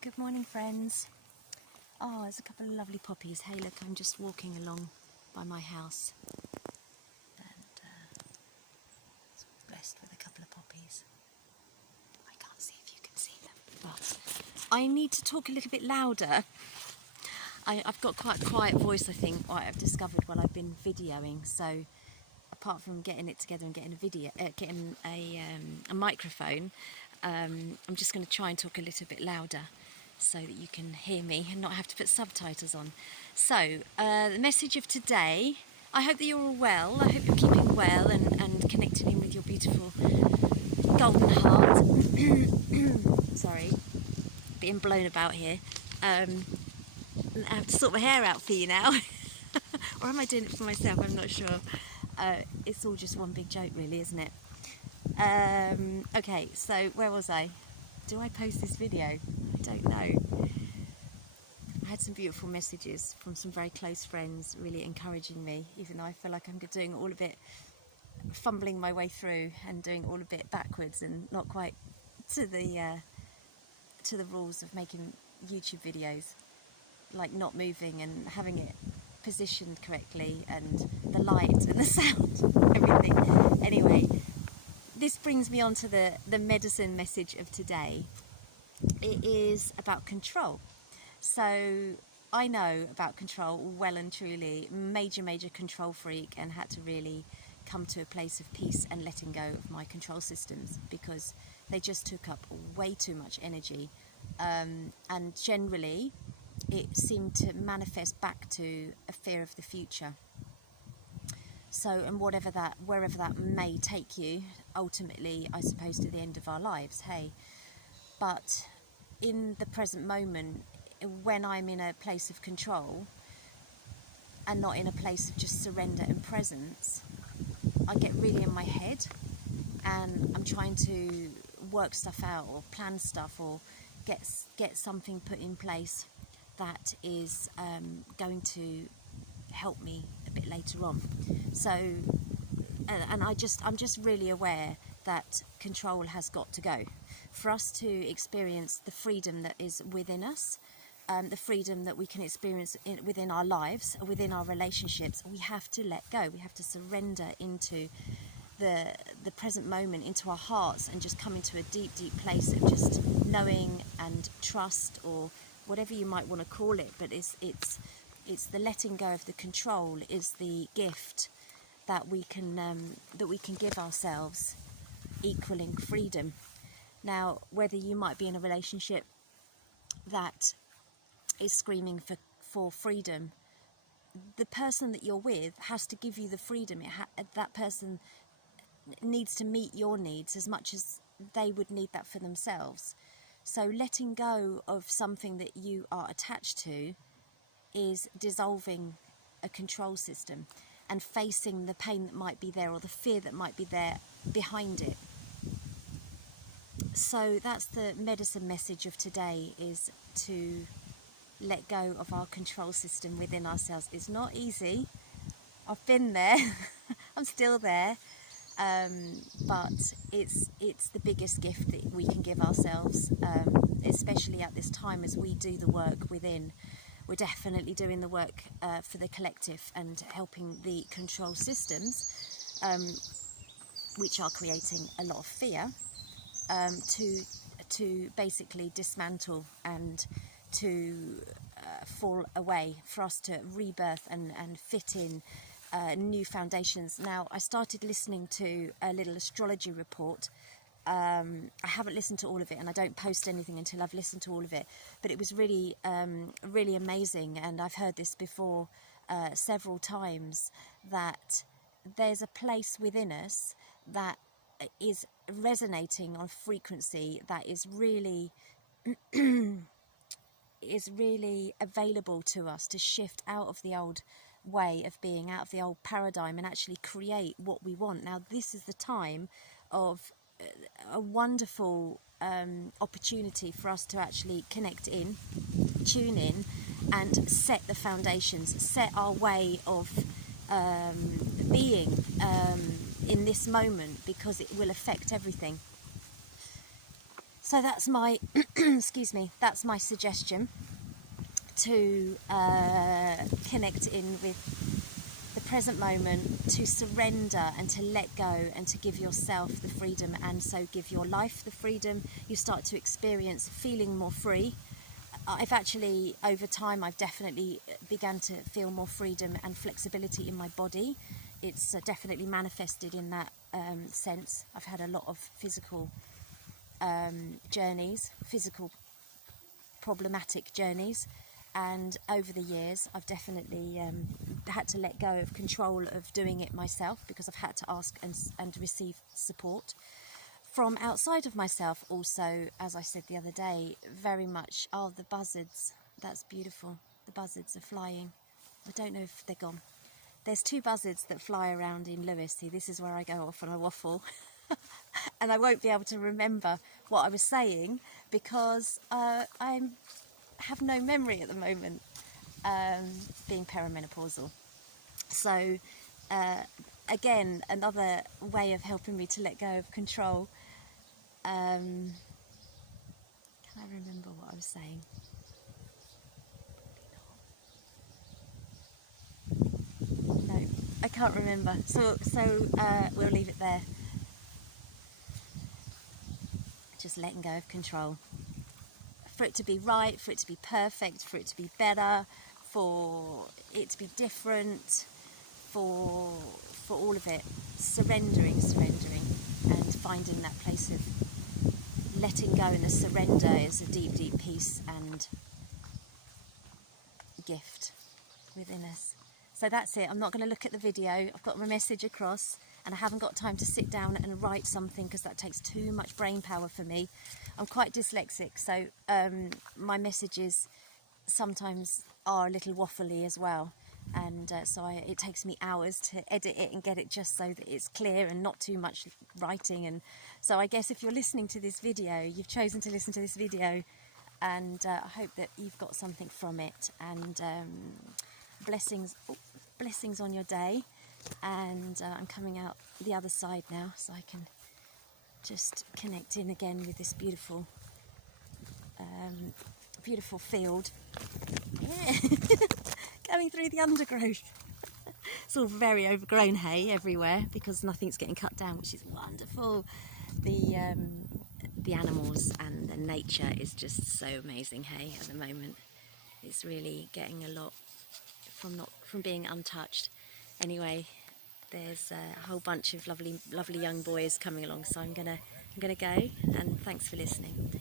Good morning, friends. Oh, there's a couple of lovely poppies. Hey, look, I'm just walking along by my house and blessed with a couple of poppies. I can't see if you can see them, but I need to talk a little bit louder. I've got quite a quiet voice, I think, what I've discovered while I've been videoing. So apart from getting it together and getting a microphone, I'm just going to try and talk a little bit louder so that you can hear me and not have to put subtitles on. So the message of today, I hope that you're all well. I hope you're keeping well and connecting in with your beautiful golden heart. Sorry, being blown about here. I have to sort my hair out for you now. Or am I doing it for myself? I'm not sure. It's all just one big joke, really, isn't it? Okay, so where was I? Do I post this video? I don't know. I had some beautiful messages from some very close friends, really encouraging me, even though I feel like I'm doing all a bit, fumbling my way through and doing all a bit backwards and not quite to the rules of making YouTube videos, like not moving and having it positioned correctly and the light and the sound, everything. Anyway, this brings me on to the medicine message of today. It is about control. So I know about control well and truly, major control freak, and had to really come to a place of peace and letting go of my control systems because they just took up way too much energy, and generally it seemed to manifest back to a fear of the future. So, and wherever that may take you, ultimately, I suppose, to the end of our lives, hey. But in the present moment, when I'm in a place of control and not in a place of just surrender and presence, I get really in my head and I'm trying to work stuff out or plan stuff or get something put in place that is going to help me a bit later on. So, and I'm just really aware that control has got to go for us to experience the freedom that is within us, the freedom that we can experience within our lives, within our relationships. We have to let go. We have to surrender into the present moment, into our hearts, and just come into a deep place of just knowing and trust, or whatever you might want to call it. But it's the letting go of the control is the gift that we can give ourselves, equaling freedom. Now, whether you might be in a relationship that is screaming for freedom, the person that you're with has to give you the freedom. That person needs to meet your needs as much as they would need that for themselves. So letting go of something that you are attached to is dissolving a control system and facing the pain that might be there or the fear that might be there behind it. So that's the medicine message of today, is to let go of our control system within ourselves. It's not easy. I've been there. I'm still there. But it's the biggest gift that we can give ourselves, especially at this time as we do the work within. We're definitely doing the work for the collective and helping the control systems, which are creating a lot of fear, to basically dismantle and to fall away, for us to rebirth and fit in new foundations. Now, I started listening to a little astrology report. I haven't listened to all of it, and I don't post anything until I've listened to all of it, but it was really really amazing. And I've heard this before several times, that there's a place within us that is resonating on frequency that is really available to us to shift out of the old way of being, out of the old paradigm, and actually create what we want. Now, this is the time of a wonderful opportunity for us to actually connect in, tune in, and set the foundations, set our way of being in this moment, because it will affect everything. So that's my, excuse me, that's my suggestion, to connect in with the present moment, to surrender and to let go and to give yourself the freedom, and so give your life the freedom. You start to experience feeling more free. I've actually, over time, I've definitely begun to feel more freedom and flexibility in my body. It's definitely manifested in that sense. I've had a lot of physical journeys, physical problematic journeys, and over the years I've definitely had to let go of control of doing it myself, because I've had to ask and receive support from outside of myself. Also, as I said the other day, very much, oh, the buzzards, that's beautiful, the buzzards are flying. I don't know if they're gone. There's 2 buzzards that fly around in Lewis. See, this is where I go off on a waffle. And I won't be able to remember what I was saying, because I have no memory at the moment, being perimenopausal. So again, another way of helping me to let go of control. Can I remember what I was saying? No, I can't remember. So we'll leave it there. Just letting go of control. For it to be right, for it to be perfect, for it to be better, for it to be different, for all of it. Surrendering, and finding that place of letting go, and the surrender is a deep, deep peace and gift within us. So that's it. I'm not going to look at the video. I've got my message across, and I haven't got time to sit down and write something, because that takes too much brain power for me. I'm quite dyslexic, so my messages sometimes are a little waffly as well, and it takes me hours to edit it and get it just so that it's clear and not too much writing. And so I guess if you're listening to this video, you've chosen to listen to this video, and I hope that you've got something from it, and blessings on your day. And I'm coming out the other side now, so I can just connect in again with this beautiful beautiful field. Yeah. Going through the undergrowth. It's all very overgrown hay everywhere, because nothing's getting cut down, which is wonderful. The animals and the nature is just so amazing. Hay at the moment, it's really getting a lot from being untouched. Anyway, there's a whole bunch of lovely young boys coming along, so I'm gonna go, and thanks for listening.